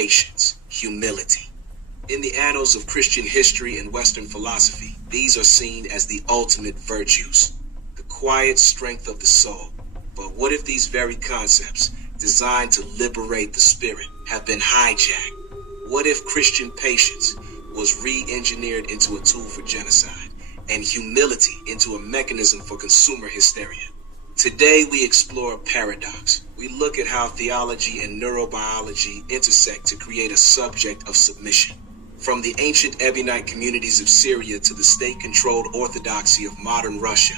patience, humility. In the annals of Christian history and Western philosophy, these are seen as the ultimate virtues, the quiet strength of the soul. But what if these very concepts, designed to liberate the spirit, have been hijacked? What if Christian patience was re-engineered into a tool for genocide, and humility into a mechanism for consumer hysteria? Today we explore a paradox. We look at how theology and neurobiology intersect to create a subject of submission. From the ancient Ebionite communities of Syria to the state-controlled orthodoxy of modern Russia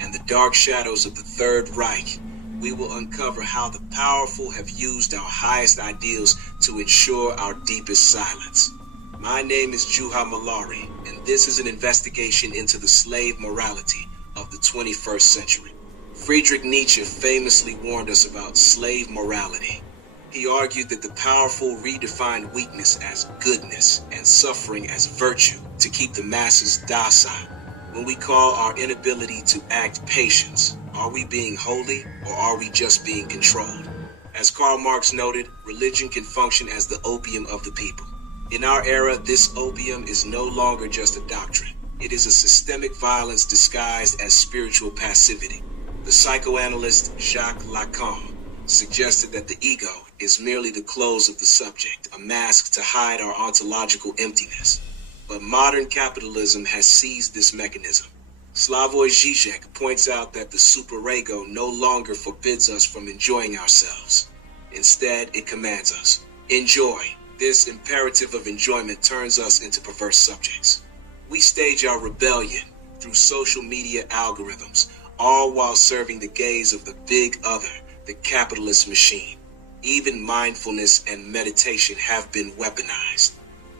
and the dark shadows of the Third Reich, we will uncover how the powerful have used our highest ideals to ensure our deepest silence. My name is Juha Malari, and this is an investigation into the slave morality of the 21st century. Friedrich Nietzsche famously warned us about slave morality. He argued that the powerful redefined weakness as goodness and suffering as virtue to keep the masses docile. When we call our inability to act patience, are we being holy or are we just being controlled? As Karl Marx noted, religion can function as the opium of the people. In our era, this opium is no longer just a doctrine. It is a systemic violence disguised as spiritual passivity. The psychoanalyst Jacques Lacan suggested that the ego is merely the clothes of the subject, a mask to hide our ontological emptiness. But modern capitalism has seized this mechanism. Slavoj Žižek points out that the superego no longer forbids us from enjoying ourselves. Instead, it commands us. Enjoy. This imperative of enjoyment turns us into perverse subjects. We stage our rebellion through social media algorithms, all while serving the gaze of the big other, the capitalist machine. Even mindfulness and meditation have been weaponized.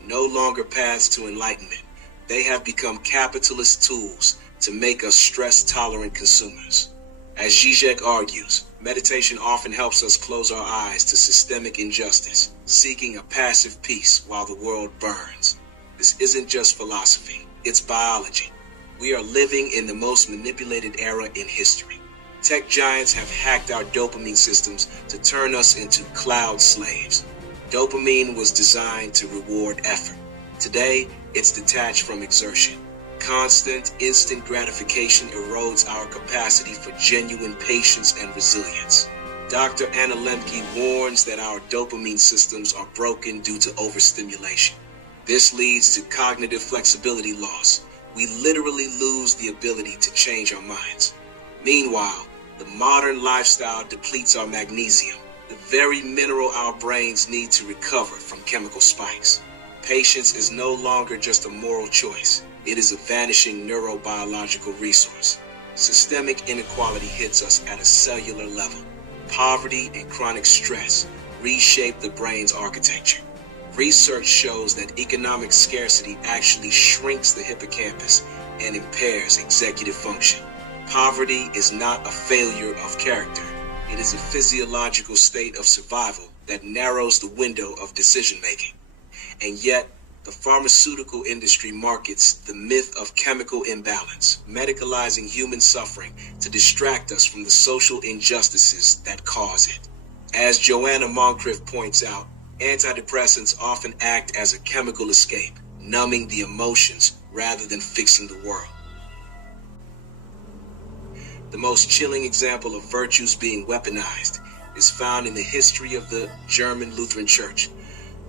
No longer paths to enlightenment, they have become capitalist tools to make us stress-tolerant consumers. As Žižek argues, meditation often helps us close our eyes to systemic injustice, seeking a passive peace while the world burns. This isn't just philosophy, it's biology. We are living in the most manipulated era in history. Tech giants have hacked our dopamine systems to turn us into cloud slaves. Dopamine was designed to reward effort. Today, it's detached from exertion. Constant, instant gratification erodes our capacity for genuine patience and resilience. Dr. Anna Lemke warns that our dopamine systems are broken due to overstimulation. This leads to cognitive flexibility loss. We literally lose the ability to change our minds. Meanwhile, the modern lifestyle depletes our magnesium, the very mineral our brains need to recover from chemical spikes. Patience is no longer just a moral choice. It is a vanishing neurobiological resource. Systemic inequality hits us at a cellular level. Poverty and chronic stress reshape the brain's architecture. Research shows that economic scarcity actually shrinks the hippocampus and impairs executive function. Poverty is not a failure of character. It is a physiological state of survival that narrows the window of decision-making. And yet, the pharmaceutical industry markets the myth of chemical imbalance, medicalizing human suffering to distract us from the social injustices that cause it. As Joanna Moncrief points out, antidepressants often act as a chemical escape, numbing the emotions rather than fixing the world. The most chilling example of virtues being weaponized is found in the history of the German Lutheran Church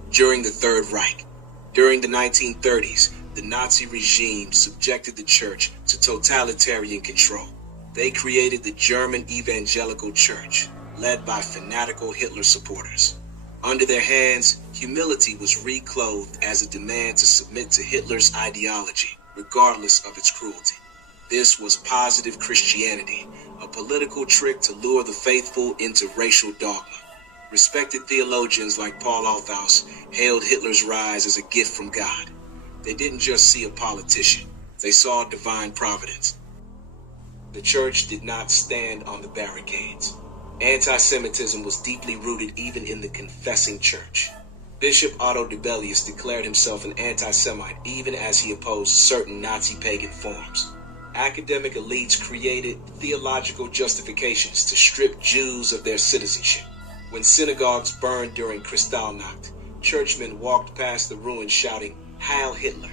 during the Third Reich. During the 1930s, the Nazi regime subjected the church to totalitarian control. They created the German Evangelical Church, led by fanatical Hitler supporters. Under their hands, humility was reclothed as a demand to submit to Hitler's ideology, regardless of its cruelty. This was positive Christianity, a political trick to lure the faithful into racial dogma. Respected theologians like Paul Althaus hailed Hitler's rise as a gift from God. They didn't just see a politician, they saw divine providence. The church did not stand on the barricades. Anti-Semitism was deeply rooted even in the confessing church. Bishop Otto Dibelius declared himself an anti-Semite even as he opposed certain Nazi pagan forms. Academic elites created theological justifications to strip Jews of their citizenship. When synagogues burned during Kristallnacht, churchmen walked past the ruin shouting, "Heil Hitler."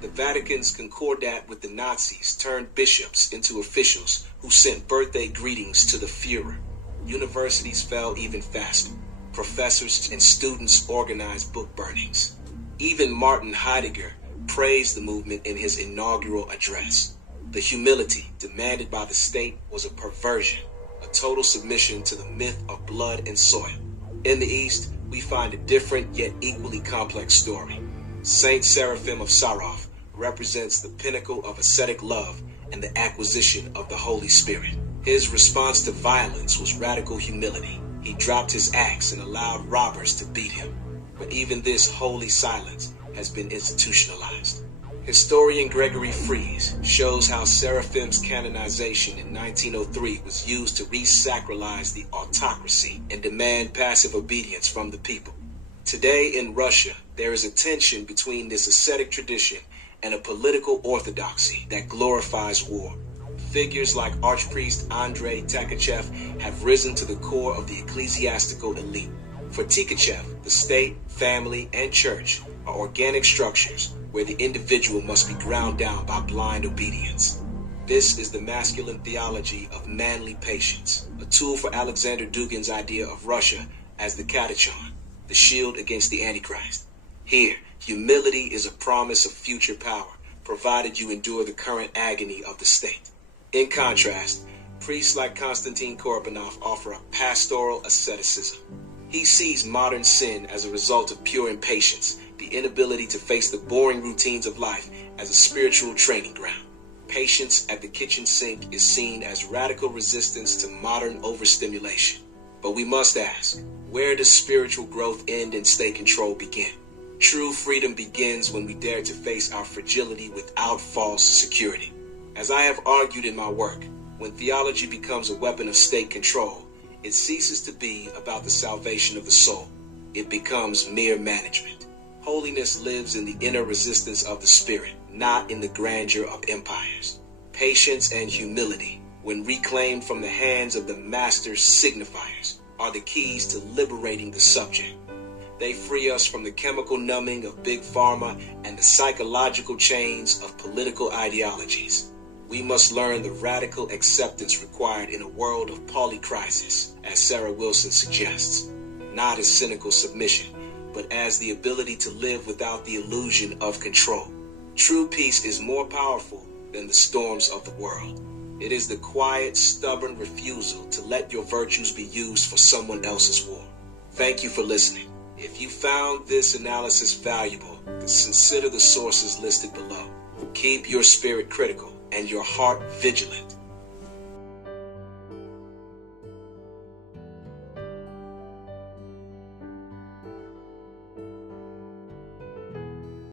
The Vatican's concordat with the Nazis turned bishops into officials who sent birthday greetings to the Führer. Universities fell even faster. Professors and students organized book burnings. Even Martin Heidegger praised the movement in his inaugural address. The humility demanded by the state was a perversion, a total submission to the myth of blood and soil. In the East, we find a different yet equally complex story. Saint Seraphim of Sarov represents the pinnacle of ascetic love and the acquisition of the Holy Spirit. His response to violence was radical humility. He dropped his axe and allowed robbers to beat him. But even this holy silence has been institutionalized. Historian Gregory Fries shows how Seraphim's canonization in 1903 was used to re-sacralize the autocracy and demand passive obedience from the people. Today in Russia, there is a tension between this ascetic tradition and a political orthodoxy that glorifies war. Figures like Archpriest Andrei Takachev have risen to the core of the ecclesiastical elite. For Takachev, the state, family, and church are organic structures where the individual must be ground down by blind obedience. This is the masculine theology of manly patience, a tool for Alexander Dugin's idea of Russia as the katechon, the shield against the Antichrist. Here, humility is a promise of future power, provided you endure the current agony of the state. In contrast, priests like Konstantin Korbanov offer a pastoral asceticism. He sees modern sin as a result of pure impatience, the inability to face the boring routines of life as a spiritual training ground. Patience at the kitchen sink is seen as radical resistance to modern overstimulation. But we must ask, where does spiritual growth end and state control begin? True freedom begins when we dare to face our fragility without false security. As I have argued in my work, when theology becomes a weapon of state control, it ceases to be about the salvation of the soul. It becomes mere management. Holiness lives in the inner resistance of the spirit, not in the grandeur of empires. Patience and humility, when reclaimed from the hands of the master signifiers, are the keys to liberating the subject. They free us from the chemical numbing of big pharma and the psychological chains of political ideologies. We must learn the radical acceptance required in a world of polycrisis, as Sarah Wilson suggests, not as cynical submission, but as the ability to live without the illusion of control. True peace is more powerful than the storms of the world. It is the quiet, stubborn refusal to let your virtues be used for someone else's war. Thank you for listening. If you found this analysis valuable, consider the sources listed below. Keep your spirit critical and your heart vigilant.